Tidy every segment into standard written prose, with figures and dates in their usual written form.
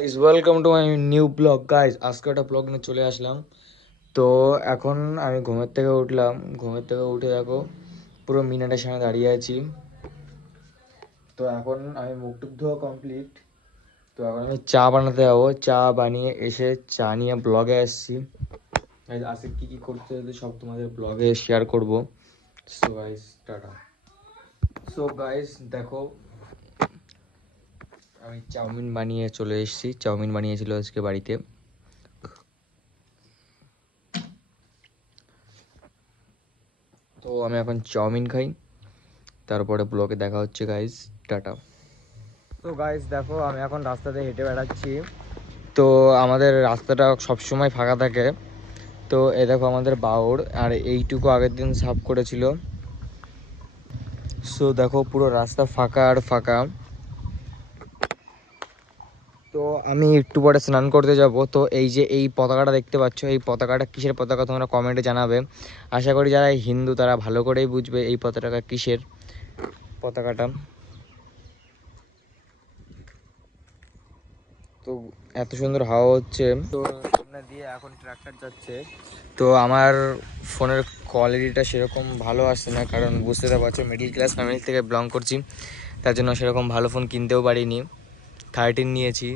Guys welcome to my new blog guys. আজকে একটা blog নিয়ে চলে আসলাম। তো এখন আমি ঘুমের থেকে উঠলাম। ঘুমের থেকে উঠে দেখো পুরো মিনারের সামনে দাঁড়িয়ে আছি। তো এখন আমি মুখ টুক ধোয়া কমপ্লিট। তো এখন আমি চা বানাতে যাবো। চা বানিয়ে এসে চা নিয়ে ব্লগে আসছি। Guys, আজকে কি কি করতে হবে সব তোমাদের ব্লগে শেয়ার করব। So guys tata. So guys দেখো আমি চাউমিন বানিয়ে চলে এসেছি। চাউমিন বানিয়েছিল আজকে বাড়িতে। তো আমি এখন চাউমিন খাই, তারপরে ব্লগে দেখা হচ্ছে গাইস। টাটা। তো গাইস দেখো আমি এখন রাস্তাতে হেঁটে বেড়াচ্ছি। তো আমাদের রাস্তাটা সবসময় ফাঁকা থাকে। তো এ দেখো আমাদের বাউর, আর এইটুকু আগের দিন সাফ করেছিল। সো দেখো পুরো রাস্তা ফাঁকা আর ফাঁকা। তো আমি একটু পরে স্নান করতে যাব। তো এই যে এই পতাকাটা দেখতে পাচ্ছ, এই পতাকাটা কিসের পতাকা তোমরা কমেন্টে জানাবে। আশা করি যারা হিন্দু তারা ভালো করেই বুঝবে এই পতাকা কিসের পতাকাটা। তো এত সুন্দর হাওয়া হচ্ছে। তো সামনে দিয়ে এখন ট্রাক্টর যাচ্ছে। তো আমার ফোনের কোয়ালিটিটা সেরকম ভালো আসছে না, কারণ বুঝতে তো পারছো মিডিল ক্লাস ফ্যামিলি থেকে বিলং করছি, তার জন্য সেরকম ভালো ফোন কিনতেও পারিনি। 13 নিয়েছি।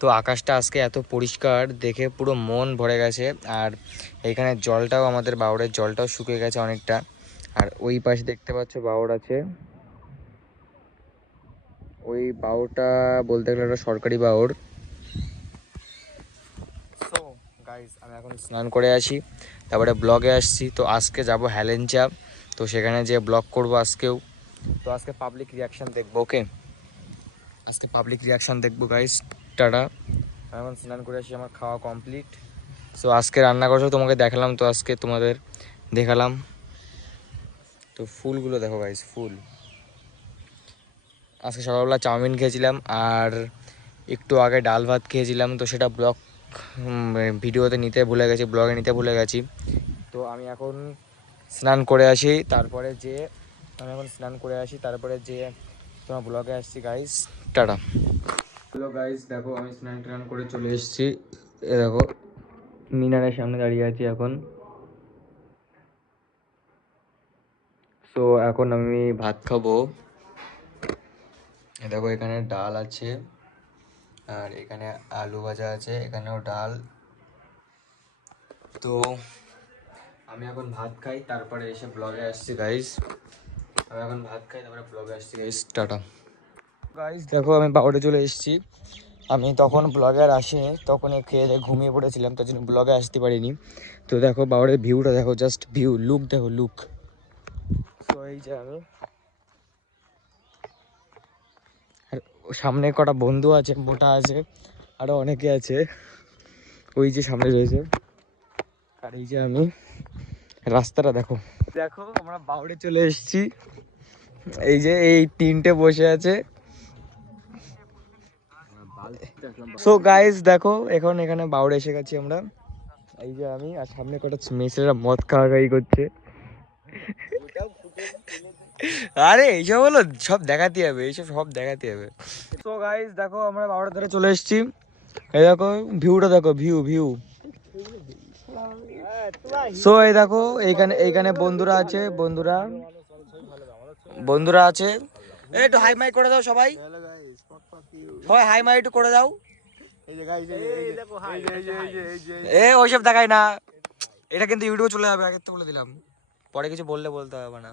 তো আকাশটা আজকে এত পরিষ্কার দেখে পুরো মন ভরে গেছে। আর এইখানে জলটাও, আমাদের বাউরের জলটাও শুকিয়ে গেছে অনেকটা। আর ওই পাশে দেখতে পাচ্ছ বাউর আছে। ওই বাউরটা বলতে গেলে একটা সরকারি বাউর। সো গাইস আমি এখন স্নান করে আসি, তারপরে ব্লগে আসছি। তো আজকে যাব হ্যালেঞ্চা। তো সেখানে যে ব্লগ করব আজকেও। তো আজকে পাবলিক রিয়াকশান দেখবো। ওকে, আজকে পাবলিক রিয়াকশান দেখবো গাইস। টাটা। আমি এখন স্নান করে আসি, আমার খাওয়া কমপ্লিট। সো আজকে রান্না করছো তোমাকে দেখালাম, তো আজকে তোমাদের দেখালাম। তো ফুলগুলো দেখো গাইস, ফুল। আজকে সকালবেলা চাউমিন খেয়েছিলাম, আর একটু আগে ডাল ভাত খেয়েছিলাম। তো সেটা ব্লগ ভিডিওতে নিতে ভুলে গেছি, ব্লগে নিতে ভুলে গেছি। তো আমি এখন স্নান করে আসি, তারপরে যে তোমার ব্লগে আসছি গাইস। টাটা। হ্যালো গাইস দেখো আমি স্নান টান করে চলে এসেছি। এ দেখো মিনারের সামনে দাঁড়িয়ে আছি এখন। তো এখন আমি ভাত খাবো। এ দেখো এখানে ডাল আছে, আর এখানে আলু ভাজা আছে, এখানেও ডাল। তো আমি এখন ভাত খাই, তারপরে এসে ব্লগে আসছি গাইস। আমি এখন ভাত খাই, তারপরে ব্লগে আসছি গাইস। টাটা। গাইস দেখো আমি বাউরে চলে এসেছি। আমি তখন ব্লগে আর আসিনি, তখনই খেয়ে দিয়ে ঘুমিয়ে পড়েছিলাম, তার জন্য ব্লগে আসতে পারিনি। তো দেখো বাউরের ভিউটা দেখো, জাস্ট ভিউ, লুক দেখো, লুক। তো এই যে আমি, আর সামনে কটা বন্ধু আছে, মোটা আছে, আরো অনেকে আছে, ওই যে সামনে রয়েছে। আর এই যে আমি, রাস্তাটা দেখো। দেখো আমরা বাউরে চলে এসেছি। এই যে এই তিনটে বসে আছে। সো গাইস দেখো এখন এখানে বাউরে এসে গেছি আমরা। এই যে আমি, আর সামনে কটা মেসেরা মদ খাওয়াখাই করছে। আরে এইসব হলো সব দেখাতে হবে, এইসব সব দেখাতে হবে। তো গাইস দেখো আমরা বাউরের ধারে চলে এসেছি। এই দেখো ভিউটা দেখো, ভিউ ভিউ। সো এই দেখো এইখানে এইখানে বন্ধুরা আছে, বন্ধুরা বন্ধুরা আছে। একটু হাই মাই করে দাও সবাই, সবাই হাই মাই একটু করে দাও। এ ওইসব দেখাই না, এটা কিন্তু ইউটিউবে চলে যাবে, আগের তো বলে দিলাম। পরে কিছু বললে বলতে হবে না।